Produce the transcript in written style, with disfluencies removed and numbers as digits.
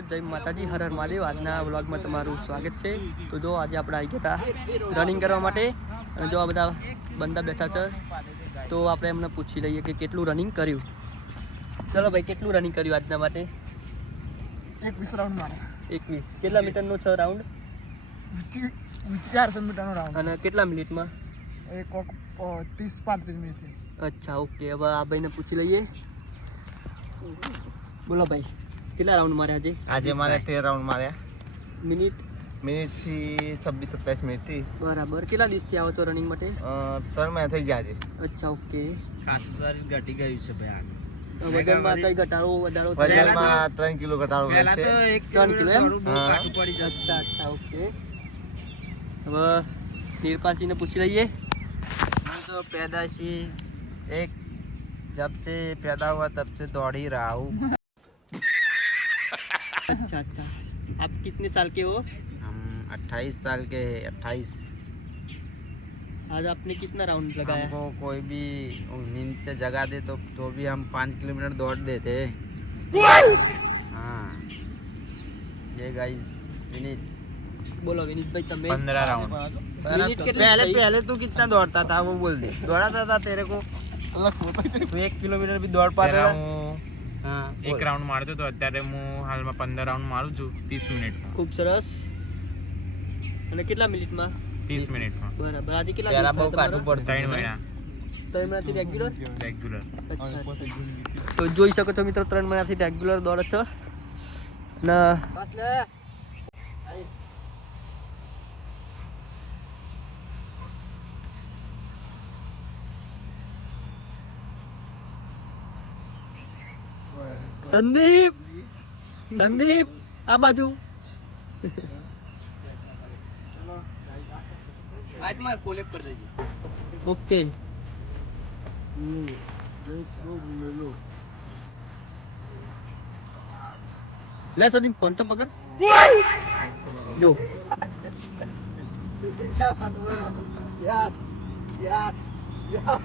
જય માતાજી, હર હર મહાદેવ। આજના વ્લોગમાં તમારું સ્વાગત છે। તો જો આજે આપણે આવી ગયા હતા રનિંગ કરવા માટે અને જો આ બધા બંદા બેઠા છે તો આપણે એમને પૂછી લઈએ કે કેટલું રનિંગ કર્યું। ચલો ભાઈ, કેટલું રનિંગ કર્યું આજના માટે? 21 રાઉન્ડ મારે। 21 કેટલા મીટરનો છે રાઉન્ડ? 400 મીટરનો રાઉન્ડ। અને કેટલા મિનિટમાં? એક 30-35 મિનિટ। અચ્છા, ઓકે। હવે આ ભાઈને પૂછી લઈએ। બોલો ભાઈ, કેટલા રાઉન્ડ માર્યા આજે? આજે મારે 13 રાઉન્ડ માર્યા। મિનિટ થી 26-27 મિનિટ થી। બરાબર। કેટલા દિવસથી આવો છો રનિંગ માટે? 3 મહિના થઈ ગયા આજે। અચ્છા, ઓકે। ખાસું શરીર ઘટી ગયું છે ભાઈ। વજનમાં કઈ ઘટાડો વધારો? વજનમાં 3 કિલો ઘટાડો થયો છે। 3 કિલો એમ? અચ્છા અચ્છા, ઓકે। હવે નીરપાલસિંહને પૂછી લઈએ। तो पैदाइशी एक जब से पैदा हुआ तब से दौड़ ही रहा हूँ। अच्छा अच्छा, आप कितने साल के हो? हम 28 साल के। 28। आज आपने कितना राउंड लगाया? हमको कोई भी नींद से जगा दे तो भी हम 5 किलोमीटर दौड़ देते। हाँ, ये गाइस विनीत। बोलो विनीत भाई, तब 15 राउंड। पहले तू कितना दौड़ता था वो बोल दे। दौड़ाता था तेरे को तो 1 किलोमीटर भी दौड़ पाता था। हाँ, एक राउंड मारतो तो અત્યારે હું હાલમાં 15 રાઉન્ડ મારું છું 30 મિનિટમાં। ખૂબ સરસ। અને કેટલા મિનિટમાં? 30 મિનિટમાં। બરાબર। આજે કેટલા પહેલા દિવસ બહુ થયા કાઢવું તમારા? પડતું 3 મહિના 3 મહિનાથી રેગ્યુલર? રેગ્યુલર। અચ્છા અચ્છા। તો જોઈ શકો છો મિત્રો, 3 મહિનાથી રેગ્યુલર દોડે છે ને સંદીપ સંદીપ આ બાજુ। ઓકે, લે સંદીપ ફોન તો પકડ। જો યાર યાર યાર